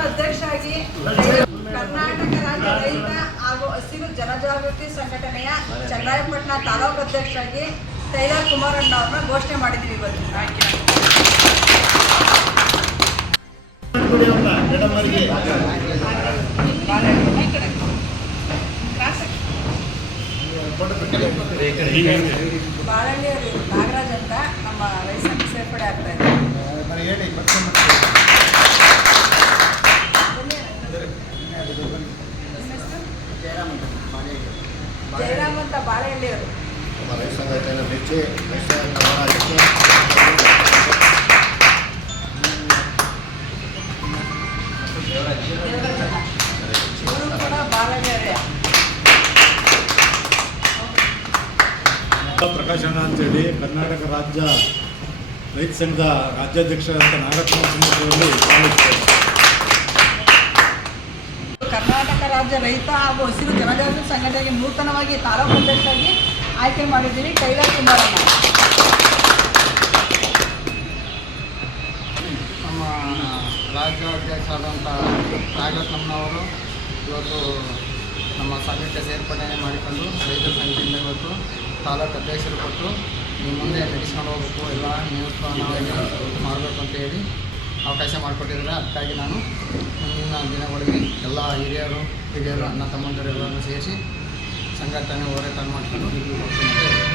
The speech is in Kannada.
ಅಧ್ಯಕ್ಷರಾಗಿ ಕರ್ನಾಟಕ ರಾಜ್ಯ ರೈತ ಹಾಗೂ ಹಸಿರು ಜನಜಾಗೃತಿ ಸಂಘಟನೆಯ ಚನ್ನರಾಯಪಟ್ಟಣ ತಾಲೂಕು ಅಧ್ಯಕ್ಷರಾಗಿ ಟೈಲರ್ ಕುಮಾರಣ್ಣ ಅವ್ರನ್ನ ಘೋಷಣೆ ಮಾಡಿದ್ದೀವಿ ಇವತ್ತು. ಬಾಳಹಳ್ಳಿಯವರು ನಾಗರಾಜ್ ಅಂತ ನಮ್ಮ ರೈತರಿಗೆ ಸೇರ್ಪಡೆ ಆಗ್ತಾ ಇದೆ. ಜಯರಾಮ್ ಅಂತ ಬಾಳಹಳ್ಳಿಯವರು. ಇವರು ಕೂಡ ಬಾಳಹಳ್ಳಿಯವರೇ. ಪ್ರಕಾಶಣ್ಣ ಅಂತೇಳಿ ಕರ್ನಾಟಕ ರಾಜ್ಯ ರೈತ ಸಂಘದ ರಾಜ್ಯಾಧ್ಯಕ್ಷರಾದ ನಾಗರತ್ನದಲ್ಲಿ ಕರ್ನಾಟಕ ರಾಜ್ಯ ರೈತ ಹಾಗೂ ಹಸಿರು ಜನಜಾಗೃತಿ ಸಂಘಟನೆಗೆ ನೂತನವಾಗಿ ತಾಲೂಕು ಅಧ್ಯಕ್ಷರಾಗಿ ಆಯ್ಕೆ ಮಾಡಿದ್ದೀವಿ ಟೈಲರ್ ಕುಮಾರಣ್ಣ. ನಮ್ಮ ರಾಜ್ಯಾಧ್ಯಕ್ಷರಾದಂಥ ನಾಗರತ್ನಮ್ಮನವರು ಇವತ್ತು ನಮ್ಮ ಸಂಘಕ್ಕೆ ಸೇರ್ಪಡೆ ಮಾಡಿಕೊಂಡು ರೈತರ ಸಂಘದಿಂದ ಇವತ್ತು ತಾಲೂಕು ಅಧ್ಯಕ್ಷರು ಕೊಟ್ಟು ನೀವು ಮುಂದೆ ನಡೆಸ್ಕೊಂಡು ಹೋಗಬೇಕು ಎಲ್ಲ ನೀವು ಮಾಡಬೇಕು ಅಂತ ಹೇಳಿ ಅವಕಾಶ ಮಾಡಿಕೊಟ್ಟಿದ್ದಾರೆ. ಅದಕ್ಕಾಗಿ ನಾನು ಮುಂದಿನ ದಿನಗಳಲ್ಲಿ ಎಲ್ಲ ಹಿರಿಯರು ಅಣ್ಣ ತಮ್ಮಂದಿರು ಎಲ್ಲರೂ ಸೇರಿಸಿ ಸಂಘಟನೆ ಹೋರಾಟ ಮಾಡಿಕೊಂಡು ಹೋಗ್ತೀನಿ.